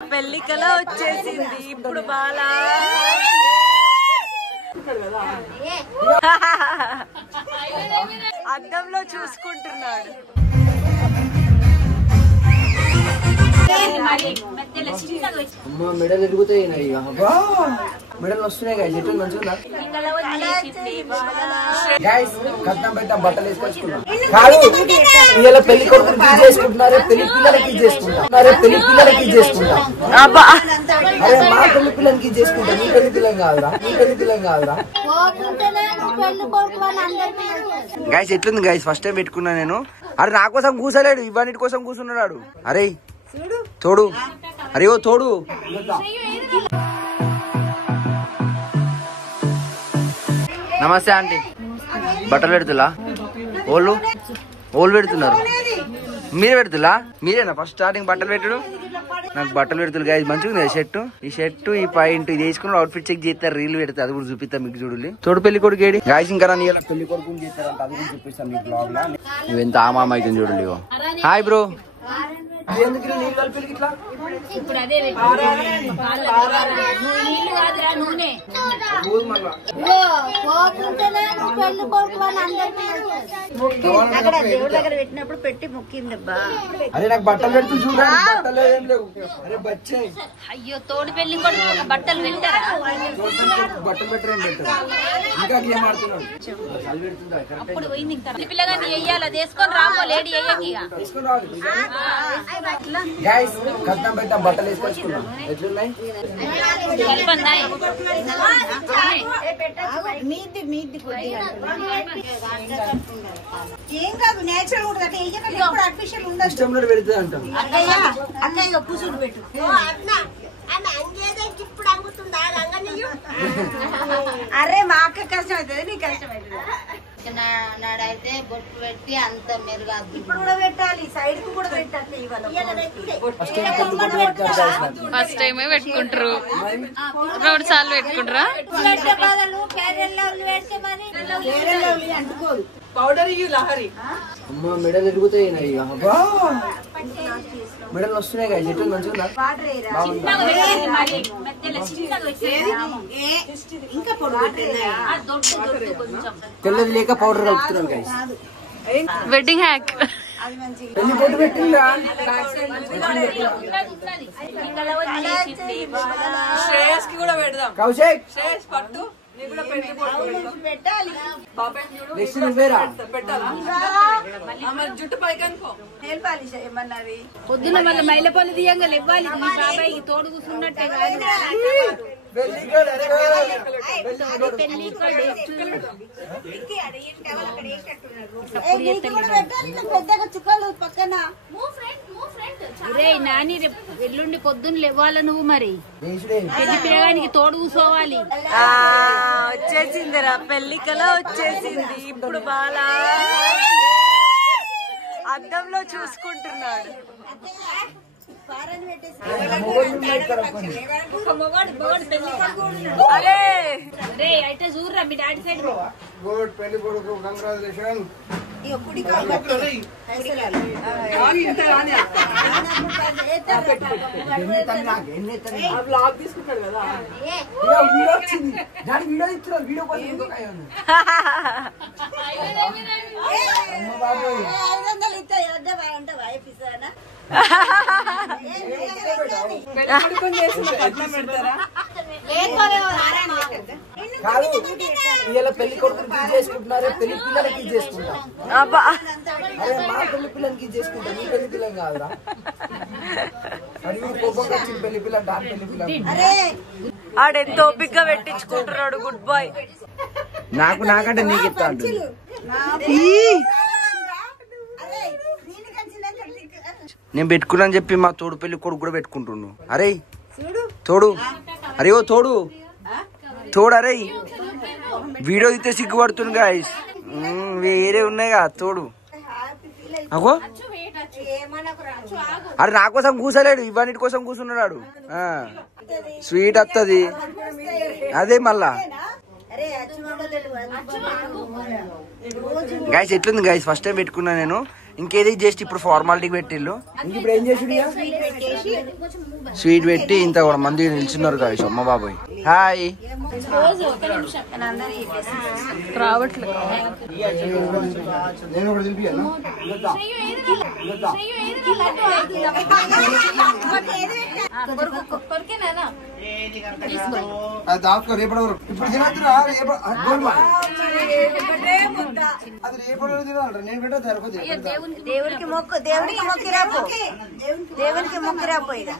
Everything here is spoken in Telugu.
పెళ్లికలా వచ్చేసింది ఇప్పుడు బాలా అద్దంలో చూసుకుంటున్నాడు. మెడలు ఎరుగుతాయి మెడలు వస్తున్నాయి మంచిగా కట్నం పెట్ట బట్టలు వేసుకొచ్చుకున్నాం. ఇలా పెళ్లి కొడుకులు కీ చేసుకుంటున్నారే, పెళ్లి పిల్లలకి చేసుకుంటాం, పెళ్లి పిల్లలకి చేసుకుంటాం. అరే మా పెళ్లి పిల్లలకి కీ చేసుకుంటాం, నీ పెళ్లి పిల్లని కాదురా, నీ పెళ్లి పిల్లని కాదురా. గైస్ ఎట్లుంది గైస్? ఫస్ట్ టైం పెట్టుకున్నా నేను. అరే నా కోసం కూసలేడు, ఇవన్నిటి కోసం కూర్చున్నాడు. అరే తోడు, అరే ఓ తోడు. నమస్తే ఆంటీ. బట్టలు పెడుతులా? ఓళ్ళు పెడుతున్నారు, మీరే పెడుతులా? మీరేనా ఫస్ట్ స్టార్టింగ్ బట్టలు పెట్టుడు? నాకు బట్టలు పెడుతులు గైస్. మంచిగా ఉంది షర్టు, ఈ షర్టు ఈ పాయింట్ ఇది వేసుకుని అవుట్ ఫిట్ చెక్ చేస్తారు, రీల్ పెడతారు, అది కూడా చూపిస్తా మీకు. చూడండి తోడు పెళ్లి కొడుకు ఏడి గాయస్, ఇంకా పెళ్లి కొడుకు చేస్తారంట, అది కూడా చూపిస్తాను మీకు బ్లాగ్ లా. నువ్వు ఎంత ఆమామ అవుతుంది చూడండి. Hi bro. ఇప్పుడు అదే అక్కడ దేవుడి దగ్గర పెట్టినప్పుడు పెట్టి మొక్కిందబ్బా. అరే నాకు బట్టలు పెడుతూ చూడండి. అయ్యో తోడు పెళ్లి కూడా బట్టలు పెట్టారా? బట్టలు పెట్టడం ఇంకా గేమ్ ఆడుతున్నాడు. అప్పుడు పోయింది. ఇంకా పిల్లగాని వెయ్యాలి, అది వేసుకొని రామో లేడీ వెయ్యకి. కట్నం పెట్ట బట్టలు వేసుకొచ్చుకున్నాం. ఎట్లున్నాయి? ఏం కాదు, నేచురల్ ఉంటుంది. ఆర్టిఫిషియల్ ఉండదు. ఇష్టంలో పెడుతుంది అంటాం. అక్కయ్య కూర్చుని పెట్టు. అరే మా అక్క కష్టం అవుతుంది, నీకు కష్టం అవుతుంది. నాడైతే బొట్టు పెట్టి అంత మెరుగు. ఇప్పుడు కూడా పెట్టాలి, సైడ్ కు కూడా పెట్టాలి. ఫస్ట్ టైమే పెట్టుకుంటారు, 2 సార్లు పెట్టుకుంటారా? పౌడర్ లహరి అమ్మ మెడలు ఎరుగుతాయి. మెడలు వస్తున్నాయి కదా, చెట్టు మంచిగా. ఇంకా తెల్లది లేక పౌడర్ కలుపుతున్నాను గైస్. Wedding hack. పెళ్లి బొట్టు పెట్టిందా? శ్రేయస్ కి కూడా పెడదాం. కౌశిక్ శ్రేయస్ పట్టు పెట్టాలి. జుట్టు పైకి అనుకో. నెయిల్ పాలిష్ ఏమన్నది? పొద్దున మళ్ళీ మైలపల్లి తీయంగా ఇవ్వాలి. మీ బాబాయ్కి తోడు కూర్చున్నట్టే కాదు. పెద్దగా చుక్కలు పక్కన. నాని ఎల్లుండి పొద్దున్న లేవ్వాలి నువ్వు. మరి పెళ్లి పిల్లగానికి తోడు కూర్చోవాలి. వచ్చేసిందిరా, పెళ్లికలా వచ్చేసింది ఇప్పుడు బాలా. అద్దంలో చూసుకుంటున్నాడు. అరే అయితే చూడరా మీ డాడీ సైడ్. పెళ్లి కొడుకు కంగ్రాచులేషన్. తీసుకుంటాడు కదా వీడియో ఇలా పెళ్లి కొడుకులు కీ చేసుకుంటున్నారే, పెళ్లి పిల్లలకి చేసుకుంటాం. అరే మా పెళ్లి పిల్లలకి చేసుకుంటాం, నీ పెళ్లి పిల్లని కాదురా. అది కోపంగా వచ్చింది పెళ్లి పిల్ల, దాని పెళ్లి పిల్ల. ఆడెంతో ఓపిగ్గా పెట్టించుకుంటున్నాడు. Good bye. నాకంటే నీకు ఇస్తా అంటుంది. నేను పెట్టుకున్నాను చెప్పి మా తోడు పెళ్లి కొడుకు కూడా పెట్టుకుంటున్నాను. అరే తోడు, అరే ఓ తోడు. అరే వీడియో అయితే సిగ్గుపడుతుంది గాయస్. వేరే ఉన్నాయి కదా తోడు. అగో అరే నా కోసం కూసలేడు, ఇవన్నిటి కోసం కూర్చున్నాడు. స్వీట్ వస్తుంది అదే మళ్ళా. గైస్ ఎట్లుంది గైస్? ఫస్ట్ టైం పెట్టుకున్నా నేను. ఇంకేది జస్ట్ ఇప్పుడు ఫార్మాలిటీకి పెట్టిల్లు. ఇంక ఇప్పుడు ఏం చేసి స్వీట్ పెట్టి ఇంత కూడా మంది నిల్చున్నారు కాదు అమ్మ బాబాయ్. హాయ్ దేవుడికి మొక్కు, దేవుడికి మొక్కిరాపు, దేవుడికి మొక్కిరాపు. ఇక